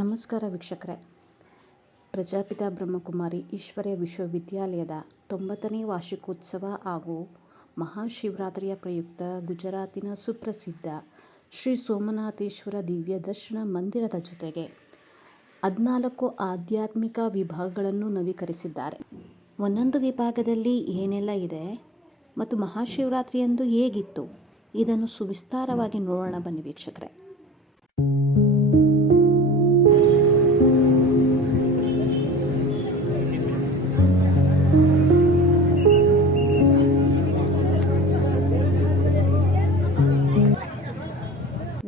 ನಮಸ್ಕಾರ ವೀಕ್ಷಕರೇ. ಪ್ರಜಾಪಿತ ಬ್ರಹ್ಮಕುಮಾರಿ ಈಶ್ವರ್ಯ ವಿಶ್ವವಿದ್ಯಾಲಯದ 90ನೇ ವಾರ್ಷಿಕೋತ್ಸವ ಹಾಗೂ ಮಹಾಶಿವರಾತ್ರಿಯ ಪ್ರಯುಕ್ತ ಗುಜರಾತಿನ ಸುಪ್ರಸಿದ್ಧ ಶ್ರೀ ಸೋಮನಾಥೇಶ್ವರ ದಿವ್ಯ ದರ್ಶನ ಮಂದಿರದ ಜೊತೆಗೆ 14 ಆಧ್ಯಾತ್ಮಿಕ ವಿಭಾಗಗಳನ್ನು ನವೀಕರಿಸಿದ್ದಾರೆ. ಒಂದೊಂದು ವಿಭಾಗದಲ್ಲಿ ಏನೆಲ್ಲ ಇದೆ ಮತ್ತು ಮಹಾಶಿವರಾತ್ರಿಯಂದು ಹೇಗಿತ್ತು ಇದನ್ನು ಸುವಿಸ್ತಾರವಾಗಿ ನೋಡೋಣ ಬನ್ನಿ ವೀಕ್ಷಕರೇ.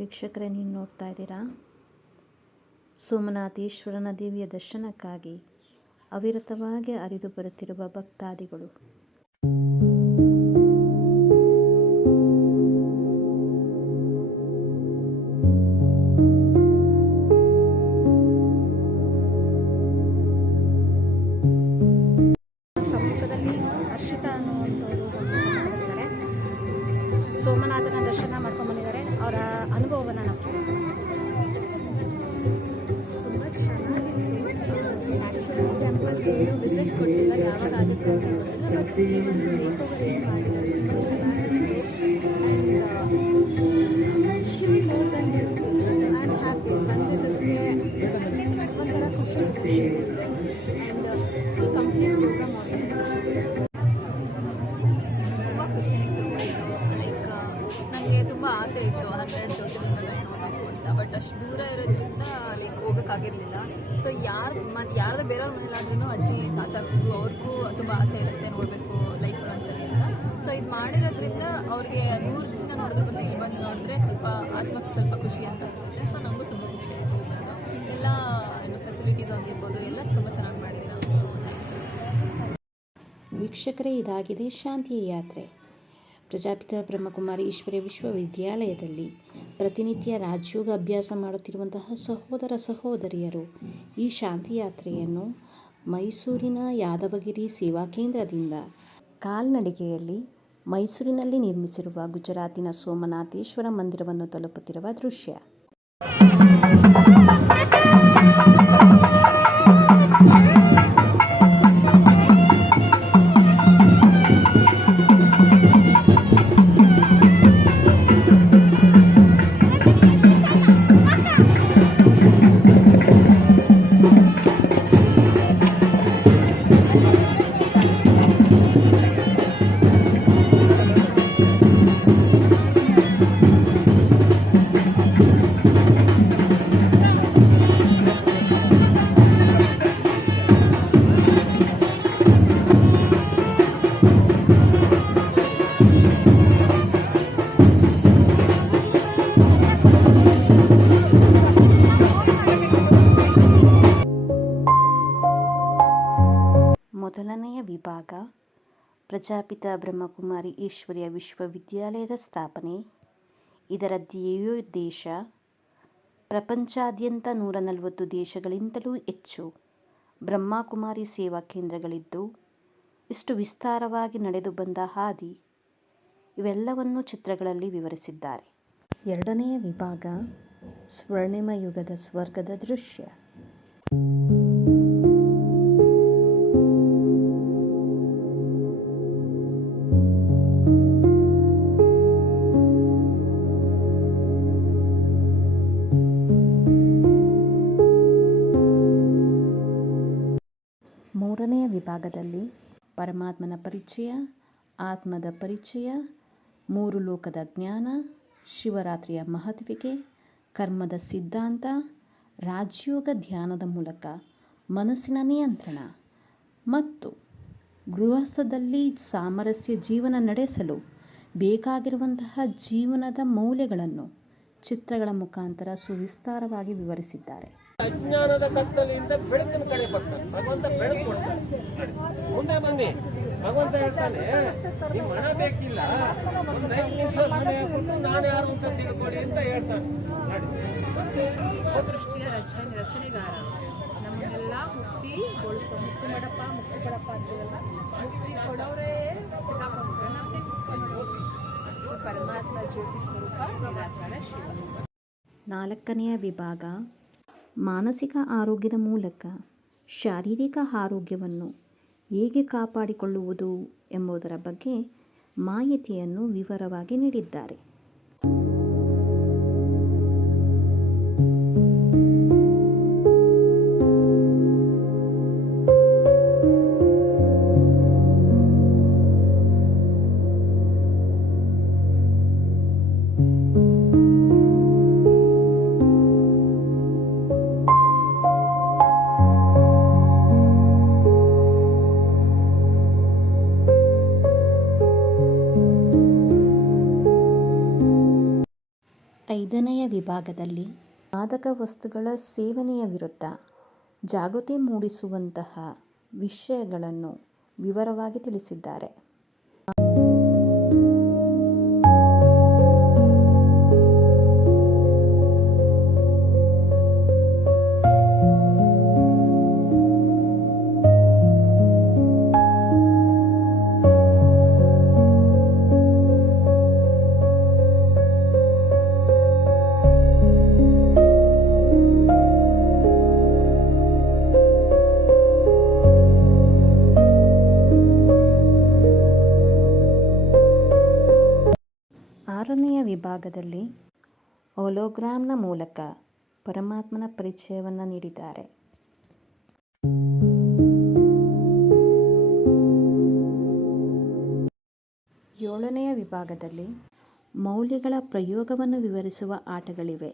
ವೀಕ್ಷಕರೇ, ನೀವು ನೋಡ್ತಾ ಇದ್ದೀರಾ ಸೋಮನಾಥೇಶ್ವರನ ದಿವ್ಯ ದರ್ಶನಕ್ಕಾಗಿ ಅವಿರತವಾಗಿ ಹರಿದು ಬರುತ್ತಿರುವ ಭಕ್ತಾದಿಗಳು. ಸಮ್ಮುಖದಲ್ಲಿ ಹರ್ಷಿತ ಅನ್ನುವಂಥವರು ಸೋಮನಾಥನ ದರ್ಶನ ಮಾಡ್ಕೊಂಡ್ಬಂದಿದ್ದಾರೆ. ಅವರ ಅನುಭವವನ್ನು ನಾವು ತುಂಬ ಚೆನ್ನಾಗಿತ್ತು. ಆ್ಯಕ್ಚುಲಿ ಟೆಂಪಲ್ಗೆ ವಿಸಿಟ್ ಕೊಟ್ಟಿಲ್ಲ, ಯಾವಾಗ ಆಗುತ್ತೆ ಅಂತ ಗೊತ್ತಿಲ್ಲ. ಬಟ್ ಈ ಒಂದು ಮೇಕ್ ಓವರ್ ಏನು ಮಾಡಿದ್ದಾರೆ ತುಂಬ ಚೆನ್ನಾಗಿತ್ತು. And she more than I am happy. ಬಂದಿದ್ದಕ್ಕೆ ಒಂಥರ ಖುಷಿ ಇದೆ. And full complete program organisation ತುಂಬ ಖುಷಿ ಇತ್ತು. ಲೈಕ್ ನನಗೆ ತುಂಬ ಆಸೆ ಇತ್ತು 100 ಜ್ಯೋತಿರ್ಲಿಂಗಗಳನ್ನ ನೋಡಬೇಕು ಅಂತ. ಬಟ್ ಅಷ್ಟು ದೂರ ಇರೋದ್ರಿಂದ ಲೈಕ್ ಹೋಗೋಕ್ಕಾಗಿರಲಿಲ್ಲ. ಸೊ ಯಾರ್ದು ಬೇರೆಯವ್ರ ಮನೇಲಾದ್ರೂ ಅಜ್ಜಿ ತಾತಗೂ ಅವ್ರಿಗೂ ತುಂಬ ಆಸೆ ಇರುತ್ತೆ ನೋಡಬೇಕು ಲೈಫ್ ಒಂದ್ಸಲಿ ಅಂತ. ಸೊ ಇದು ಮಾಡಿರೋದ್ರಿಂದ ಅವ್ರಿಗೆ ದೂರದಿಂದ ನೋಡೋದ್ರ ಬಗ್ಗೆ ಇಲ್ಲಿ ಬಂದು ನೋಡಿದ್ರೆ ಸ್ವಲ್ಪ ಆತ್ಮಕ್ಕೆ ಸ್ವಲ್ಪ ಖುಷಿ ಅಂತ ಅನಿಸುತ್ತೆ. ಸೊ ನನಗೂ ತುಂಬ ಖುಷಿ ಆಯಿತು. ಎಲ್ಲ ಫೆಸಿಲಿಟೀಸ್ ಆಗಿರ್ಬೋದು ಎಲ್ಲ ತುಂಬ ಚೆನ್ನಾಗಿ ಮಾಡಿದ್ದಾರೆ. ವೀಕ್ಷಕರೇ, ಇದಾಗಿದೆ ಶಾಂತಿಯ ಯಾತ್ರೆ. ಪ್ರಜಾಪಿತ ಬ್ರಹ್ಮಕುಮಾರಿ ಈಶ್ವರ್ಯ ವಿಶ್ವವಿದ್ಯಾಲಯದಲ್ಲಿ ಪ್ರತಿನಿತ್ಯ ರಾಜಯೋಗ ಅಭ್ಯಾಸ ಮಾಡುತ್ತಿರುವಂತಹ ಸಹೋದರ ಸಹೋದರಿಯರು ಈ ಶಾಂತಿ ಯಾತ್ರೆಯನ್ನು ಮೈಸೂರಿನ ಯಾದವಗಿರಿ ಸೇವಾ ಕೇಂದ್ರದಿಂದ ಕಾಲ್ನಡಿಗೆಯಲ್ಲಿ ಮೈಸೂರಿನಲ್ಲಿ ನಿರ್ಮಿಸಿರುವ ಗುಜರಾತಿನ ಸೋಮನಾಥೇಶ್ವರ ಮಂದಿರವನ್ನು ತಲುಪುತ್ತಿರುವ ದೃಶ್ಯ. ಮೊದಲನೆಯ ವಿಭಾಗ ಪ್ರಜಾಪಿತ ಬ್ರಹ್ಮಕುಮಾರಿ ಈಶ್ವರ್ಯ ವಿಶ್ವವಿದ್ಯಾಲಯದ ಸ್ಥಾಪನೆ. ಇದರ ಧ್ಯೇಯೋದ್ದೇಶ ಪ್ರಪಂಚಾದ್ಯಂತ 140 ದೇಶಗಳಿಂದಲೂ ಹೆಚ್ಚು ಬ್ರಹ್ಮಕುಮಾರಿ ಸೇವಾ ಕೇಂದ್ರಗಳಿದ್ದು ಇಷ್ಟು ವಿಸ್ತಾರವಾಗಿ ನಡೆದು ಬಂದ ಹಾದಿ ಇವೆಲ್ಲವನ್ನು ಚಿತ್ರಗಳಲ್ಲಿ ವಿವರಿಸಿದ್ದಾರೆ. ಎರಡನೆಯ ವಿಭಾಗ ಸ್ವರ್ಣಿಮ ಯುಗದ ಸ್ವರ್ಗದ ದೃಶ್ಯ. ಮೂರನೆಯ ವಿಭಾಗದಲ್ಲಿ ಪರಮಾತ್ಮನ ಪರಿಚಯ, ಆತ್ಮದ ಪರಿಚಯ, 3 ಲೋಕದ ಜ್ಞಾನ, ಶಿವರಾತ್ರಿಯ ಮಹತ್ವಿಕೆ, ಕರ್ಮದ ಸಿದ್ಧಾಂತ, ರಾಜಯೋಗ ಧ್ಯಾನದ ಮೂಲಕ ಮನಸ್ಸಿನ ನಿಯಂತ್ರಣ ಮತ್ತು ಗೃಹಸ್ಥದಲ್ಲಿ ಸಾಮರಸ್ಯ ಜೀವನ ನಡೆಸಲು ಬೇಕಾಗಿರುವಂತಹ ಜೀವನದ ಮೌಲ್ಯಗಳನ್ನು ಚಿತ್ರಗಳ ಮುಖಾಂತರ ಸುವಿಸ್ತಾರವಾಗಿ ವಿವರಿಸಿದ್ದಾರೆ. ಅಜ್ಞಾನದ ಕತ್ತಲೆಯಿಂದ ಬೆಳಕಿನ ಕಡೆ ಬರ್ತಾನೆ ಭಗವಂತ. ಬೆಳಕು ಕೊಡ್ತಾನೆ. ಮುಂದೆ ಬನ್ನಿ. ಭಗವಂತ ಹೇಳ್ತಾನೆ, ನಿಮ್ ಹಣ ಬೇಕಿಲ್ಲ, ಒಂದು 5 ನಿಮಿಷ ಸಮಯ ಕೊಟ್ಟು ನಾನು ಯಾರು ಅಂತ ತಿಳ್ಕೊಳ್ಳಿ ಅಂತ ಹೇಳ್ತಾನೆ. ದೃಷ್ಟಿಯ ರಚನೆಗಾರ ನಮಗೆಲ್ಲ ಮುಕ್ತಿಗೊಳಿಸೋ ಮುಕ್ತಿ ಮಾಡಪ್ಪ ಅಂತೀವಲ್ಲ, ಮುಕ್ತಿ ಕೊಡೋರೇ ಸಿಕ್ಕಾಕೊಂಡ್ರೆ ನಮಗೆ ಪರಮಾತ್ಮ ಜ್ಯೋತಿ ಸ್ವರೂಪ ನಿರಾಕಾರ ಶಿವ. 4ನೆಯ ವಿಭಾಗ ಮಾನಸಿಕ ಆರೋಗ್ಯದ ಮೂಲಕ ಶಾರೀರಿಕ ಆರೋಗ್ಯವನ್ನು ಹೇಗೆ ಕಾಪಾಡಿಕೊಳ್ಳುವುದು ಎಂಬುದರ ಬಗ್ಗೆ ಮಾಹಿತಿಯನ್ನು ವಿವರವಾಗಿ ನೀಡಿದ್ದಾರೆ. ಐದನೆಯ ವಿಭಾಗದಲ್ಲಿ ಮಾದಕ ವಸ್ತುಗಳ ಸೇವನೆಯ ವಿರುದ್ಧ ಜಾಗೃತಿ ಮೂಡಿಸುವಂತಹ ವಿಷಯಗಳನ್ನು ವಿವರವಾಗಿ ತಿಳಿಸಿದ್ದಾರೆ. ಆರನೆಯ ವಿಭಾಗದಲ್ಲಿ ಹೋಲೋಗ್ರಾಮ್ನ ಮೂಲಕ ಪರಮಾತ್ಮನ ಪರಿಚಯವನ್ನು ನೀಡಿದ್ದಾರೆ. ಏಳನೆಯ ವಿಭಾಗದಲ್ಲಿ ಮೌಲ್ಯಗಳ ಪ್ರಯೋಗವನ್ನು ವಿವರಿಸುವ ಆಟಗಳಿವೆ.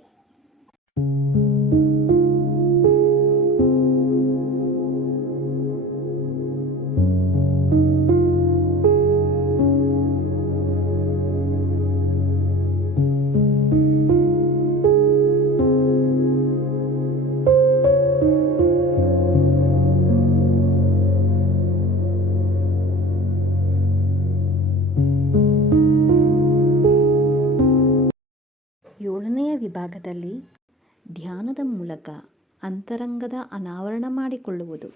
ಏಳನೆಯ ವಿಭಾಗದಲ್ಲಿ ಧ್ಯಾನದ ಮೂಲಕ ಅಂತರಂಗದ ಅನಾವರಣ ಮಾಡಿಕೊಳ್ಳುವುದು.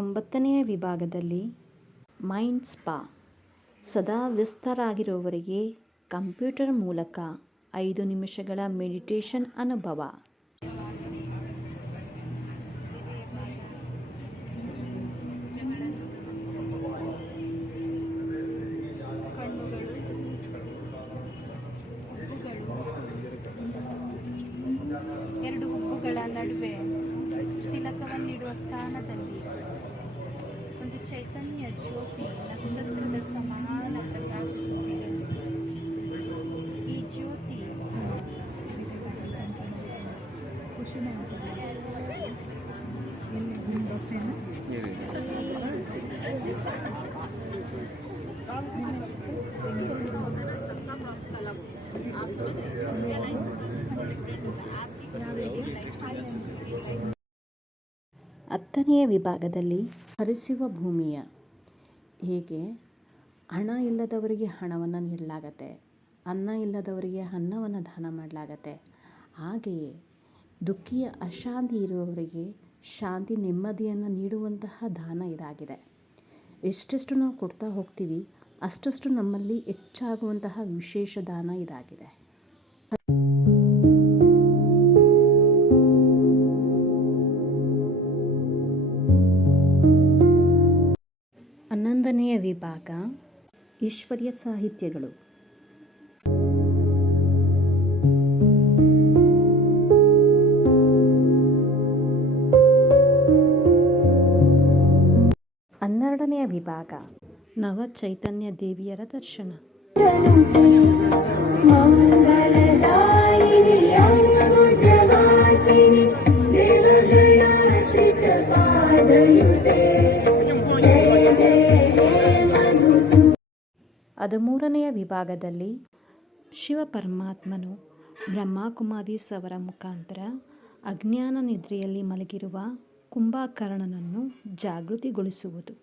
ಒಂಬತ್ತನೆಯ ವಿಭಾಗದಲ್ಲಿ ಮೈಂಡ್ ಸ್ಪಾ, ಸದಾ ವ್ಯಸ್ತರಾಗಿರುವವರಿಗೆ ಕಂಪ್ಯೂಟರ್ ಮೂಲಕ 5 ನಿಮಿಷಗಳ ಮೆಡಿಟೇಷನ್ ಅನುಭವ. ಎರಡು ಹುಬ್ಬುಗಳ ನಡುವೆ ತಿಲಕವನ್ನಿಡುವ ಸ್ಥಾನದಲ್ಲಿ ಒಂದು ಚೈತನ್ಯ ಜ್ಯೋತಿ ನಕ್ಷತ್ರದ ಸಮಾನ ಪ್ರಕಾಶಿಸುತ್ತಿದೆ. ಈ ಜ್ಯೋತಿ ಹತ್ತನೆಯ ವಿಭಾಗದಲ್ಲಿ ಹರಿಸುವ ಭೂಮಿಯ ಹೇಗೆ ಹಣ ಇಲ್ಲದವರಿಗೆ ಹಣವನ್ನು ನೀಡಲಾಗತ್ತೆ, ಅನ್ನ ಇಲ್ಲದವರಿಗೆ ಅನ್ನವನ್ನು ದಾನ ಮಾಡಲಾಗತ್ತೆ, ಹಾಗೆಯೇ ದುಃಖಿಯ ಅಶಾಂತಿ ಇರುವವರಿಗೆ ಶಾಂತಿ ನೆಮ್ಮದಿಯನ್ನು ನೀಡುವಂತಹ ದಾನ ಇದಾಗಿದೆ. ಎಷ್ಟೆಷ್ಟು ನಾವು ಕೊಡ್ತಾ ಹೋಗ್ತೀವಿ ಅಷ್ಟಷ್ಟು ನಮ್ಮಲ್ಲಿ ಹೆಚ್ಚಾಗುವಂತಹ ವಿಶೇಷ ದಾನ ಇದಾಗಿದೆ. 11ನೆಯ ವಿಭಾಗ ಈಶ್ವರ್ಯ ಸಾಹಿತ್ಯಗಳು. ಹನ್ನೆರಡನೆಯ ವಿಭಾಗ ನವ ಚೈತನ್ಯ ದೇವಿಯರ ದರ್ಶನ. ಹದಿಮೂರನೆಯ ವಿಭಾಗದಲ್ಲಿ ಶಿವ ಪರಮಾತ್ಮನು ಬ್ರಹ್ಮಕುಮಾರೀಸ್ ಅವರ ಮುಖಾಂತರ ಅಜ್ಞಾನ ನಿದ್ರೆಯಲ್ಲಿ ಮಲಗಿರುವ ಕುಂಭಕರ್ಣನನ್ನು ಜಾಗೃತಿಗೊಳಿಸುವುದು.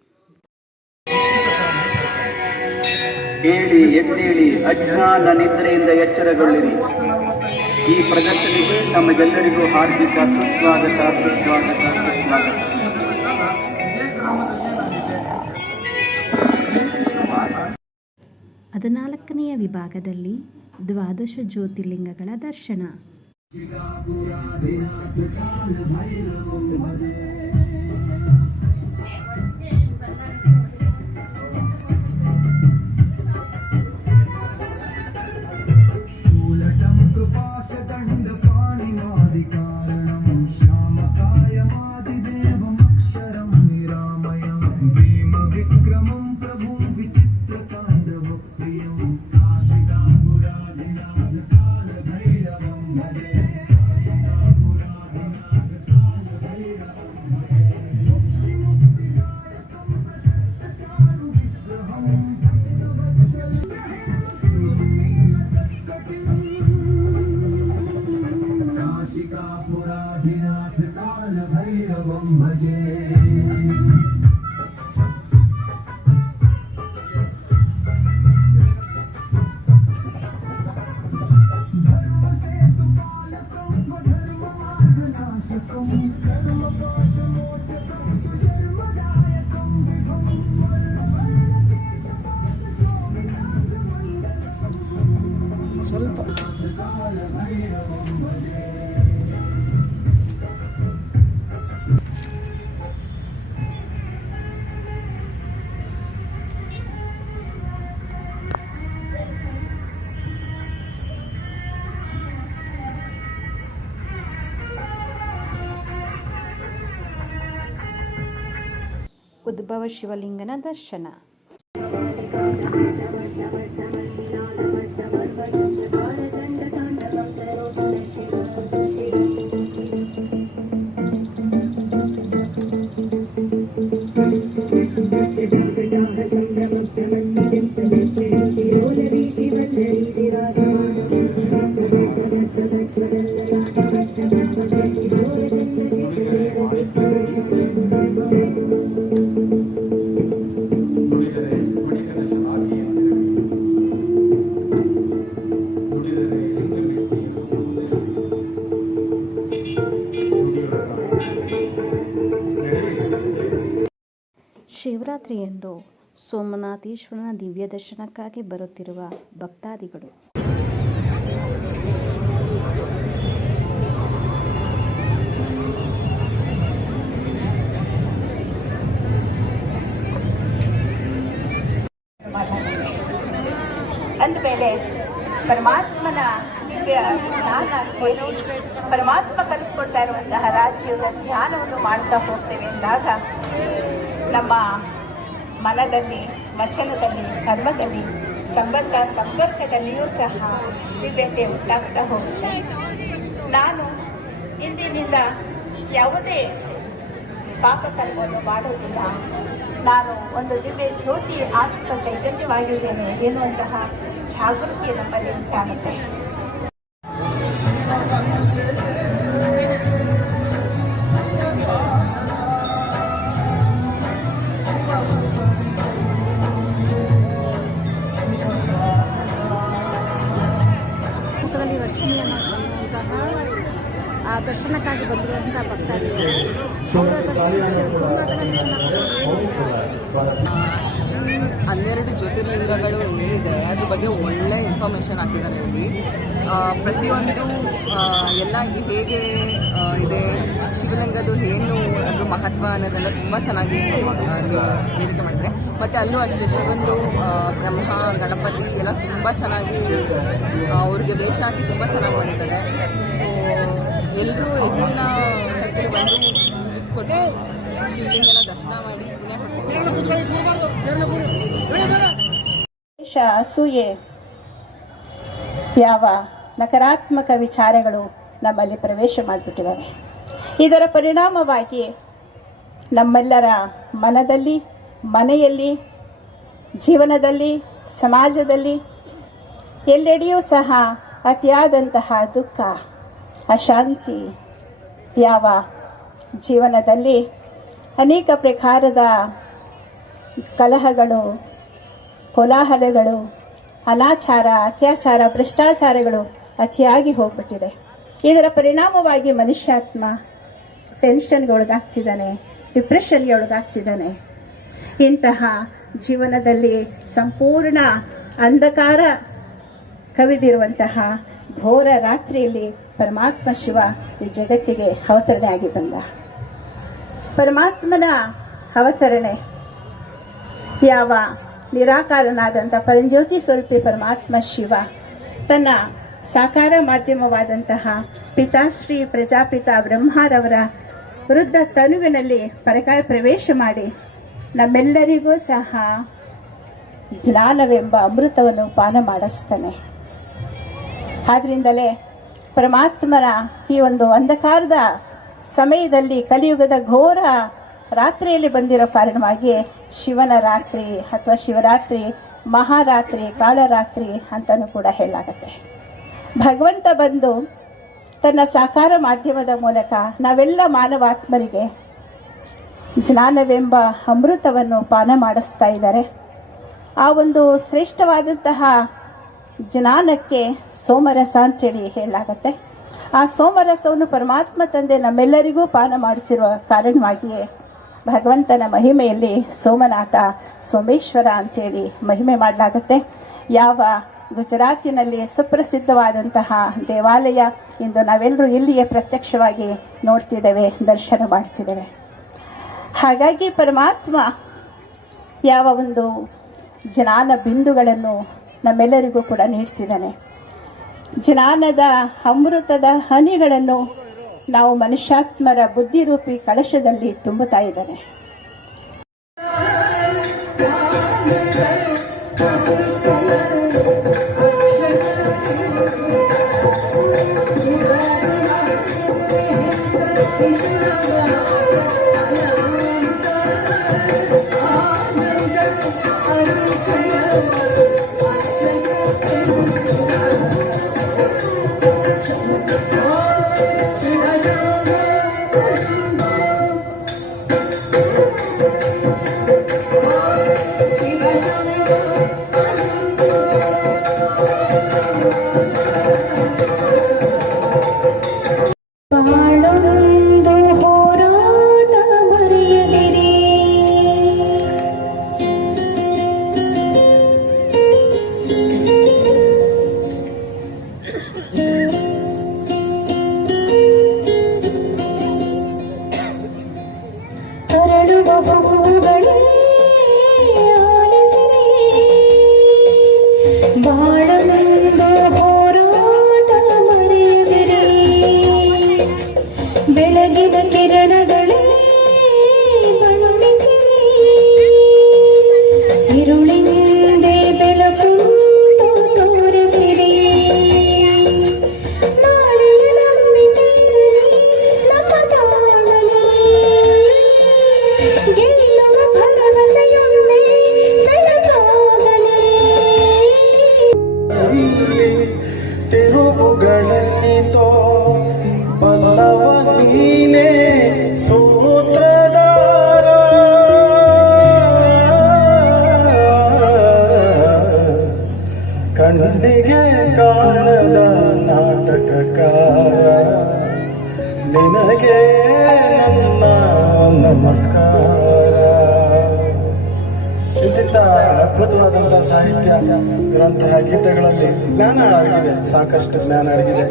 ಕೇಳಿ ಎದ್ದೇಳಿ ಅಜ್ಞಾನ ನಿದ್ರೆಯಿಂದ ಎಚ್ಚರಗೊಳ್ಳಿರಿ. ಈ ಪ್ರದರ್ಶನಕ್ಕೆ ತಮಗೆಲ್ಲರಿಗೂ ಹಾರ್ದಿಕ ಸುಸ್ವಾಗತ ಸುಸ್ವಾಗತ ಸುಸ್ವಾಗತ. 14ನೇ ವಿಭಾಗದಲ್ಲಿ ದ್ವಾದಶ ಜ್ಯೋತಿರ್ಲಿಂಗಗಳ ದರ್ಶನ. ಉದ್ಭವ ಶಿವಲಿಂಗನ ದರ್ಶನ. ಶಿವರಾತ್ರಿಯಂದು ಸೋಮನಾಥೇಶ್ವರನ ದಿವ್ಯ ದರ್ಶನಕ್ಕಾಗಿ ಬರುತ್ತಿರುವ ಭಕ್ತಾದಿಗಳು. ಅಂದಮೇಲೆ ಪರಮಾತ್ಮನ ದಿವ್ಯ ಧ್ಯಾನ ಕೇಳಿ ಪರಮಾತ್ಮ ಕಲಿಸ್ಕೊಡ್ತಾ ಇರುವಂತಹ ರಾಜ್ಯದ ಧ್ಯಾನವನ್ನು ಮಾಡ್ತಾ ಹೋಗ್ತೇವೆ ಅಂದಾಗ ನಮ್ಮ ಮನದಲ್ಲಿ, ವಚನದಲ್ಲಿ, ಕರ್ಮದಲ್ಲಿ, ಸಂಬಂಧ ಸಂಪರ್ಕದಲ್ಲಿಯೂ ಸಹ ದಿವ್ಯತೆ ಉಂಟಾಗ್ತಾ ಹೋಗುತ್ತೆ. ನಾನು ಇಂದಿನಿಂದ ಯಾವುದೇ ಪಾಪಕರ್ಮವನ್ನು ಮಾಡುವುದಿಲ್ಲ, ನಾನು ಒಂದು ದಿವ್ಯ ಜ್ಯೋತಿ ಆತ್ಮ ಚೈತನ್ಯವಾಗಿದ್ದೇನೆ ಎನ್ನುವಂತಹ ಜಾಗೃತಿ ನಮ್ಮಲ್ಲಿ ಉಂಟಾಗುತ್ತೆ. ಆ ದರ್ಶನಕ್ಕಾಗಿ ಬಂದಿರುವಂತಹ ಭಕ್ತಾದಿಗಳು ಈ 12 ಜ್ಯೋತಿರ್ಲಿಂಗಗಳು ಏನಿದೆ ಅದ್ರ ಬಗ್ಗೆ ಒಳ್ಳೆ ಇನ್ಫಾರ್ಮೇಷನ್ ಹಾಕಿದ್ದಾರೆ ಇಲ್ಲಿ. ಪ್ರತಿಯೊಂದು ಎಲ್ಲ ಹೇಗೆ ಇದೆ, ಶಿವಲಿಂಗದ್ದು ಏನು ಅದ್ರ ಮಹತ್ವ ಅನ್ನೋದೆಲ್ಲ ತುಂಬ ಚೆನ್ನಾಗಿ ಅಲ್ಲಿ ವೇದಿಕೆ ಮಾಡಿದ್ರೆ. ಮತ್ತು ಅಲ್ಲೂ ಅಷ್ಟೇ ಶಿವಂದು ಬ್ರಹ್ಮ ಗಣಪತಿ ಎಲ್ಲ ತುಂಬ ಚೆನ್ನಾಗಿ ಅವ್ರಿಗೆ ವೇಷ ಹಾಕಿ ತುಂಬ ಚೆನ್ನಾಗಿ ಮಾಡಿದ್ದಾರೆ. ಎಲ್ಲರೂ ಹೆಚ್ಚಿನ ಸಂಖ್ಯೆಯಲ್ಲಿ ಬಂದು ವಿಸಿಟ್ ಕೊಟ್ಟು ಶಿವಲಿಂಗನ ದರ್ಶನ ಮಾಡಿ ದ್ವೇಷ, ಅಸೂಯೆ, ಯಾವ ನಕಾರಾತ್ಮಕ ವಿಚಾರಗಳು ನಮ್ಮಲ್ಲಿ ಪ್ರವೇಶ ಮಾಡಿಬಿಟ್ಟಿದ್ದಾವೆ. ಇದರ ಪರಿಣಾಮವಾಗಿ ನಮ್ಮೆಲ್ಲರ ಮನದಲ್ಲಿ, ಮನೆಯಲ್ಲಿ, ಜೀವನದಲ್ಲಿ, ಸಮಾಜದಲ್ಲಿ ಎಲ್ಲೆಡೆಯೂ ಸಹ ಅತಿಯಾದಂತಹ ದುಃಖ, ಅಶಾಂತಿ, ಯಾವ ಜೀವನದಲ್ಲಿ ಅನೇಕ ಪ್ರಕಾರದ ಕಲಹಗಳು, ಕೋಲಾಹಲಗಳು, ಅನಾಚಾರ, ಅತ್ಯಾಚಾರ, ಭ್ರಷ್ಟಾಚಾರಗಳು ಅತಿಯಾಗಿ ಹೋಗ್ಬಿಟ್ಟಿದೆ. ಇದರ ಪರಿಣಾಮವಾಗಿ ಮನುಷ್ಯಾತ್ಮ ಟೆನ್ಷನ್ಗೆ ಒಳಗಾಗ್ತಿದ್ದಾನೆ, ಡಿಪ್ರೆಷನ್ಗೆ ಒಳಗಾಗ್ತಿದ್ದಾನೆ. ಇಂತಹ ಜೀವನದಲ್ಲಿ ಸಂಪೂರ್ಣ ಅಂಧಕಾರ ಕವಿದಿರುವಂತಹ ಘೋರ ರಾತ್ರಿಯಲ್ಲಿ ಪರಮಾತ್ಮ ಶಿವ ಈ ಜಗತ್ತಿಗೆ ಅವತರಣೆ ಆಗಿ ಬಂದ. ಪರಮಾತ್ಮನ ಅವತರಣೆ ಯಾವ ನಿರಾಕಾರನಾದಂಥ ಪರಂಜ್ಯೋತಿ ಸ್ವರೂಪಿ ಪರಮಾತ್ಮ ಶಿವ ತನ್ನ ಸಾಕಾರ ಮಾಧ್ಯಮವಾದಂತಹ ಪಿತಾಶ್ರೀ ಪ್ರಜಾಪಿತ ಬ್ರಹ್ಮರವರ ವೃದ್ಧ ತನುವಿನಲ್ಲಿ ಪರಕಾಯ ಪ್ರವೇಶ ಮಾಡಿ ನಮ್ಮೆಲ್ಲರಿಗೂ ಸಹ ಜ್ಞಾನವೆಂಬ ಅಮೃತವನ್ನು ಪಾನ ಮಾಡಿಸ್ತಾನೆ. ಆದ್ದರಿಂದಲೇ ಪರಮಾತ್ಮನ ಈ ಒಂದು ಅಂಧಕಾರದ ಸಮಯದಲ್ಲಿ ಕಲಿಯುಗದ ಘೋರ ರಾತ್ರಿಯಲ್ಲಿ ಬಂದಿರೋ ಕಾರಣವಾಗಿ ಶಿವನ ರಾತ್ರಿ ಅಥವಾ ಶಿವರಾತ್ರಿ, ಮಹಾರಾತ್ರಿ, ಕಾಳರಾತ್ರಿ ಅಂತಲೂ ಕೂಡ ಹೇಳಲಾಗತ್ತೆ. ಭಗವಂತ ಬಂದು ತನ್ನ ಸಾಕಾರ ಮಾಧ್ಯಮದ ಮೂಲಕ ನಾವೆಲ್ಲ ಮಾನವಾತ್ಮರಿಗೆ ಜ್ಞಾನವೆಂಬ ಅಮೃತವನ್ನು ಪಾನ ಮಾಡಿಸ್ತಾ ಇದ್ದಾರೆ. ಆ ಒಂದು ಶ್ರೇಷ್ಠವಾದಂತಹ ಜ್ಞಾನಕ್ಕೆ ಸೋಮರಸ ಅಂತೇಳಿ ಹೇಳಲಾಗತ್ತೆ. ಆ ಸೋಮರಸವನ್ನು ಪರಮಾತ್ಮ ತಂದೆ ನಮ್ಮೆಲ್ಲರಿಗೂ ಪಾನ ಮಾಡಿಸಿರುವ ಕಾರಣವಾಗಿಯೇ ಭಗವಂತನ ಮಹಿಮೆಯಲ್ಲಿ ಸೋಮನಾಥ, ಸೋಮೇಶ್ವರ ಅಂತೇಳಿ ಮಹಿಮೆ ಮಾಡಲಾಗುತ್ತೆ. ಯಾವ ಗುಜರಾತಿನಲ್ಲಿ ಸುಪ್ರಸಿದ್ಧವಾದಂತಹ ದೇವಾಲಯ ಇಂದು ನಾವೆಲ್ಲರೂ ಇಲ್ಲಿಯೇ ಪ್ರತ್ಯಕ್ಷವಾಗಿ ನೋಡ್ತಿದ್ದೇವೆ, ದರ್ಶನ ಮಾಡ್ತಿದ್ದೇವೆ. ಹಾಗಾಗಿ ಪರಮಾತ್ಮ ಯಾವ ಒಂದು ಜ್ಞಾನ ಬಿಂದುಗಳನ್ನು ನಮ್ಮೆಲ್ಲರಿಗೂ ಕೂಡ ನೀಡ್ತಿದ್ದಾನೆ. ಜ್ಞಾನದ ಅಮೃತದ ಹನಿಗಳನ್ನು ನಾವು ಮನುಷ್ಯಾತ್ಮರ ಬುದ್ಧಿರೂಪಿ ಕಳಶದಲ್ಲಿ ತುಂಬುತ್ತಾ ಇದ್ದಾನೆ. ಬೆಳಗಿನ ಕಿರಣಗಳೇ ಬಣ್ಣಿಸಿರಿ, ഇരുളിന്റെ ಬೆಳಕು ತೋರಿಸಿರಿ. ನಾಳೆಯ ನಂಬಿಕೆ ನಮ್ಮ ಬಾಳಲಿ ಗೆಲ್ಲುವ ಭರವಸೆಯೊಂದೇ ಬೆಳಕಾಗಲಿ. ತಿರುವುಗಳನ್ನಿತೋ ಬಲ್ಲವ ನೀನೇ ಸೂತ್ರಧಾರ, ಕಣ್ಣಿಗೆ ಕಾಣದ ನಾಟಕಕಾರ, ನಿನಗೆ ನನ್ನ ನಮಸ್ಕಾರ. ಇಂತಿಂತ ಅದ್ಭುತವಾದಂಥ ಸಾಹಿತ್ಯ ಗ್ರಂಥ ಗೀತೆಗಳಲ್ಲಿ ಜ್ಞಾನ ಅಡಗಿದೆ, ಸಾಕಷ್ಟು ಜ್ಞಾನ ಅಡಗಿದೆ.